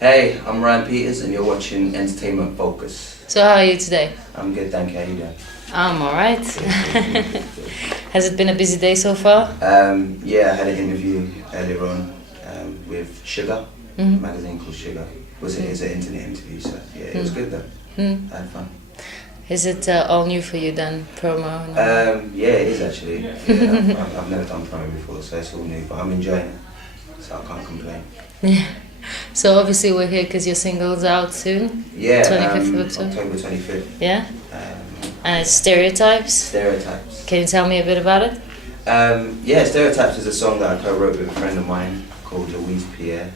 Hey, I'm Rian Peters and you're watching Entertainment Focus. So how are you today? I'm good, thank you. How you doing? I'm alright. Has it been a busy day so far? Yeah, I had an interview earlier on with Sugar, a magazine called Sugar. It's an internet interview, so yeah, it was good though. I had fun. Is it all new for you then, promo? Yeah, it is actually. Yeah, I've never done promo before, so it's all new, but I'm enjoying it, so I can't complain. Yeah. So obviously we're here because your single's out soon. Yeah, 25th of October 25th. Yeah. And it's Stereotypes. Stereotypes. Can you tell me a bit about it? Yeah, Stereotypes is a song that I co-wrote with a friend of mine called Louise Pierre.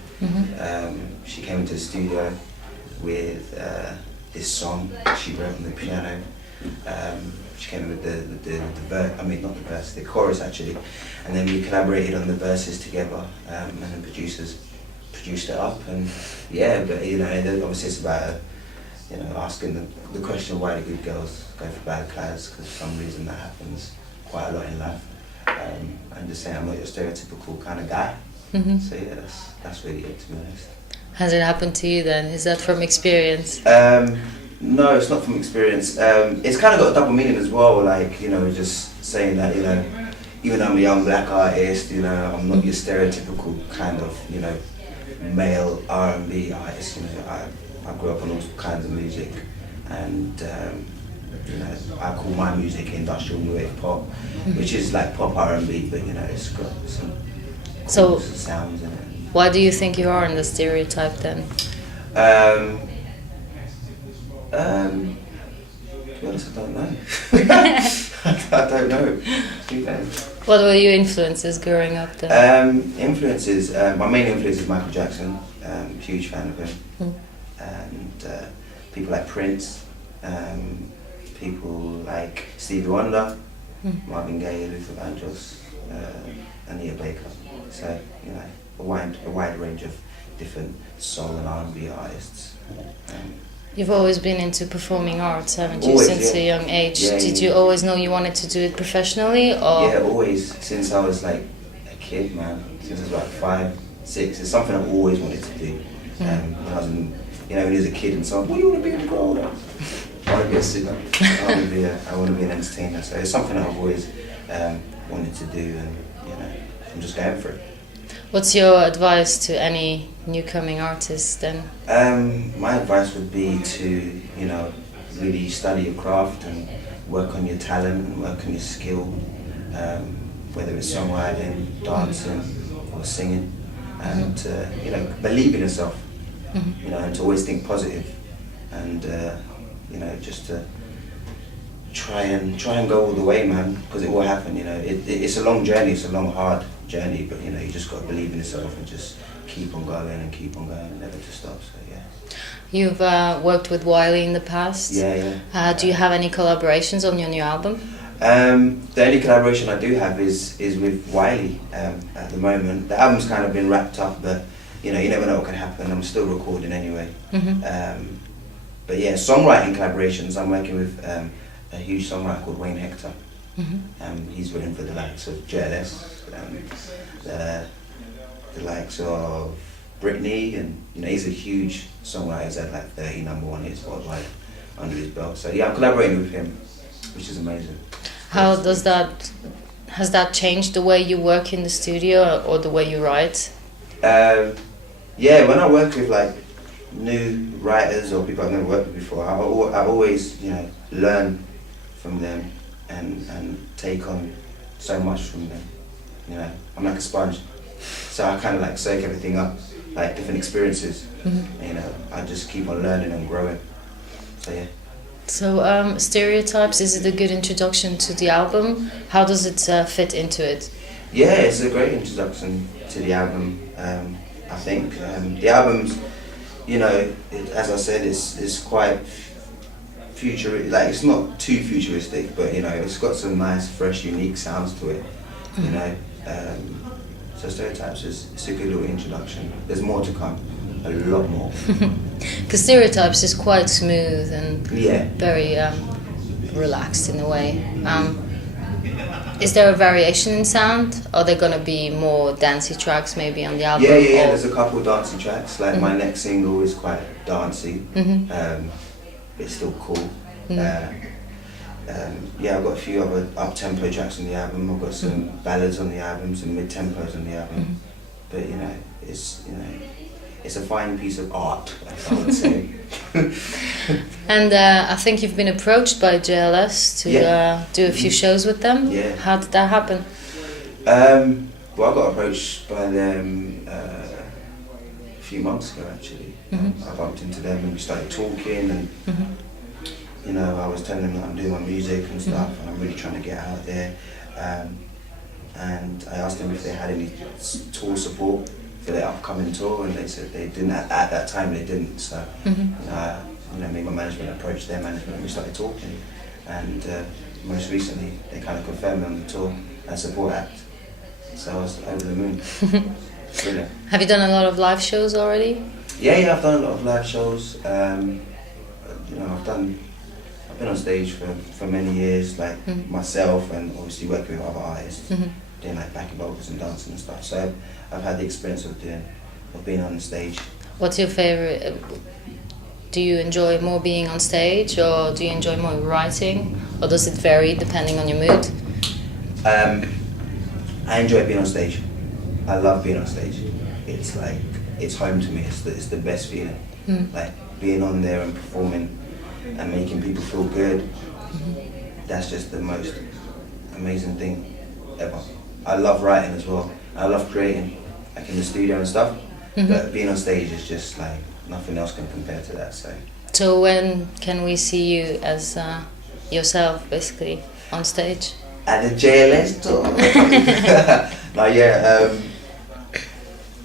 She came into the studio with this song she wrote on the piano. She came in with the verse, not the verse, the chorus actually, and then we collaborated on the verses together, and the producers produced it up, and yeah, but obviously it's about asking the question why do good girls go for bad guys, because for some reason that happens quite a lot in life, and just saying I'm not your stereotypical kind of guy. So yeah, that's really it, to be honest. Has it happened to you then? Is that from experience? No, it's not from experience. It's kind of got a double meaning as well, like, just saying that, even though I'm a young black artist, I'm not your stereotypical kind of, male R&B artist. I grew up on all kinds of music, and I call my music industrial new wave pop, which is like pop R&B, but it's got some cool sounds in it. Why do you think you are in the stereotype then? To be honest, I don't know. I don't know. What were your influences growing up then? Influences. My main influence is Michael Jackson. Huge fan of him. And people like Prince. People like Stevie Wonder, Marvin Gaye, Luther Vandross, Anita Baker. So a wide range of different soul and R&B artists. You've always been into performing arts, haven't you, always, since a young age? Yeah, Did you always know you wanted to do it professionally, or? Yeah, always. Since I was like a kid, man. Since I was like 5, 6. It's something I've always wanted to do. When I was when I was a kid and so, what do you want to be when you grow up? I want to be a singer. I want to be an entertainer. So it's something I've always wanted to do, and I'm just going for it. What's your advice to any newcoming artists then? My advice would be to, really study your craft and work on your talent and work on your skill, whether it's songwriting, dancing, or singing, and believe in yourself, and to always think positive, and just to try and go all the way, man, because it will happen. It's a long journey, it's a long, hard journey, but you just got to believe in yourself and just keep on going and never to stop. So yeah. You've worked with Wiley in the past. Yeah. Do you have any collaborations on your new album? The only collaboration I do have is with Wiley at the moment. The album's kind of been wrapped up, but you never know what can happen. I'm still recording anyway. But yeah, songwriting collaborations. I'm working with a huge songwriter called Wayne Hector. He's written for the likes of JLS, the likes of Britney, and he's a huge songwriter. He's had like 30 #1 hits worldwide under his belt. So yeah, I'm collaborating with him, which is amazing. Has that changed the way you work in the studio or the way you write? Yeah, when I work with like new writers or people I've never worked with before, I always learn from them and take on so much from them. I'm like a sponge, so I kind of like soak everything up, like different experiences. I just keep on learning and growing. So yeah. So Stereotypes, is it a good introduction to the album? How does it fit into it? Yeah, it's a great introduction to the album. I think the album's, as I said, it's quite futuristic. Like, it's not too futuristic, but it's got some nice, fresh, unique sounds to it. So Stereotypes it's a good little introduction. There's more to come, a lot more. Because Stereotypes is quite smooth and yeah, very relaxed in a way. Is there a variation in sound? Are there gonna be more dancey tracks maybe on the album? Yeah. There's a couple of dancey tracks. Like my next single is quite dancey, but it's still cool. Yeah, I've got a few other up-tempo tracks on the album. I've got some ballads on the album, some mid-tempos on the album. But it's a fine piece of art, I would say. And I think you've been approached by JLS to do a few shows with them. Yeah. How did that happen? Well, I got approached by them a few months ago, actually. I bumped into them and we started talking, and I was telling them that I'm doing my music and stuff, and I'm really trying to get out there. And I asked them if they had any tour support for their upcoming tour, and they said they didn't. At that time, they didn't. So, me and my management approached their management, and we started talking. And most recently, they kind of confirmed me on the tour and support act. So I was over the moon. Brilliant. Have you done a lot of live shows already? Yeah, I've done a lot of live shows. I've been on stage for many years, like myself, and obviously working with other artists, doing like backing vocals and dancing and stuff. So I've had the experience of being on the stage. What's your favorite? Do you enjoy more being on stage, or do you enjoy more writing, or does it vary depending on your mood? I enjoy being on stage. I love being on stage. It's like, it's home to me. It's the best feeling. Like being on there and performing and making people feel good. That's just the most amazing thing ever. I love writing as well. I love creating, like in the studio and stuff. But being on stage is just like nothing else can compare to that. So when can we see you as yourself, basically, on stage? At the JLS tour.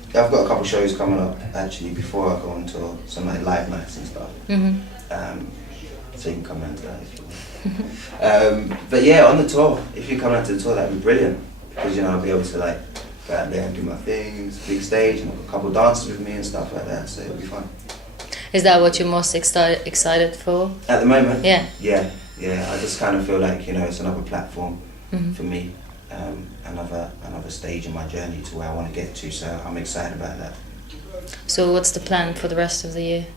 I've got a couple shows coming up actually before I go on tour, some like live nights and stuff. So you can come out to that if you want. But yeah, on the tour, if you come out to the tour, that'd be brilliant, because I'll be able to like go out there and do my things, big stage, and a couple of dancers with me and stuff like that. So it'll be fun. Is that what you're most excited for? At the moment? Yeah. Yeah. I just kind of feel like it's another platform for me, another stage in my journey to where I want to get to. So I'm excited about that. So what's the plan for the rest of the year?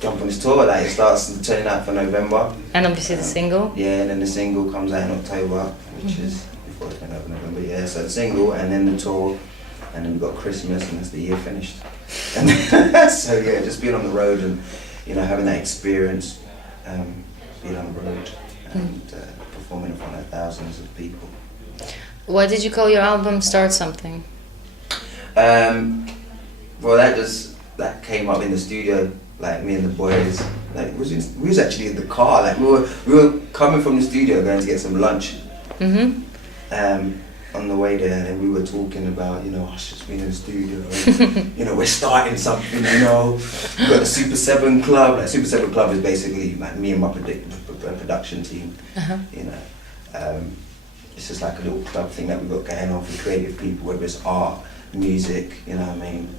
Jump on this tour, like it starts on the 29th of November. And obviously the single. Yeah, and then the single comes out in October, which is before the 29th of November. Yeah, so the single and then the tour, and then we've got Christmas, and that's the year finished. And so yeah, just being on the road and having that experience, being on the road and performing in front of thousands of people. Why did you call your album Start Something? Well, that came up in the studio. Like me and the boys, like we was actually in the car. Like we were coming from the studio, going to get some lunch. On the way there, and we were talking about us just being in the studio. And, we're starting something. We've got the Super 7 Club. Like Super 7 Club is basically like me and my production team. It's just like a little club thing that we've got going on for creative people, whether it's art, music,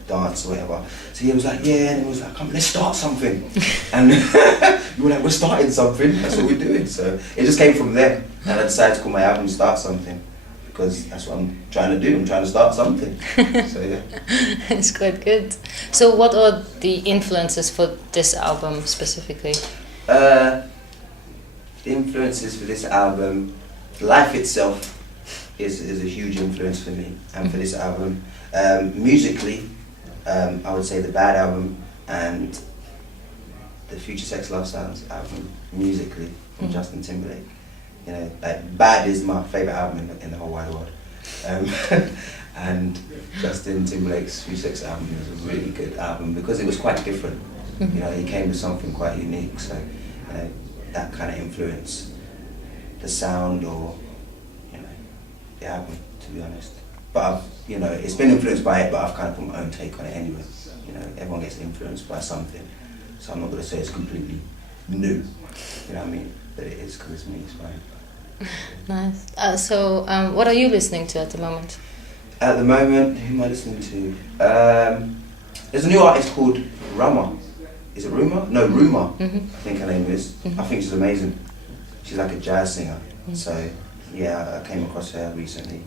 dance or whatever. So he was like, yeah, and he was like, come, let's start something. And we were like, we're starting something, that's what we're doing. So it just came from there, and I decided to call my album Start Something, because that's what I'm trying to do. I'm trying to start something. So yeah. It's quite good. So what are the influences for this album specifically? The influences for this album, life itself is a huge influence for me and for this album. Musically, I would say the Bad album and the Future Sex Love Sounds album, musically, from Justin Timberlake. Like Bad is my favourite album in the whole wide world. And Justin Timberlake's Future Sex album was a really good album because it was quite different. He came with something quite unique, so that kind of influenced the sound or the album, to be honest. But it's been influenced by it, but I've kind of put my own take on it anyway. Everyone gets influenced by something, so I'm not going to say it's completely new. You know what I mean? But it is, because it's me. It's fine. Nice. So what are you listening to at the moment? At the moment, who am I listening to? There's a new artist called Rama. Is it Ruma? No, Ruma. I think her name is. I think she's amazing. She's like a jazz singer. So Yeah, I came across her recently.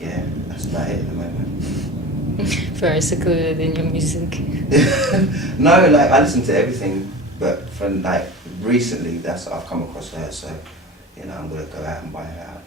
Yeah, that's about it at the moment. Very secluded in your music. No, like I listen to everything, but from like recently, I've come across her, so I'm gonna go out and buy her out.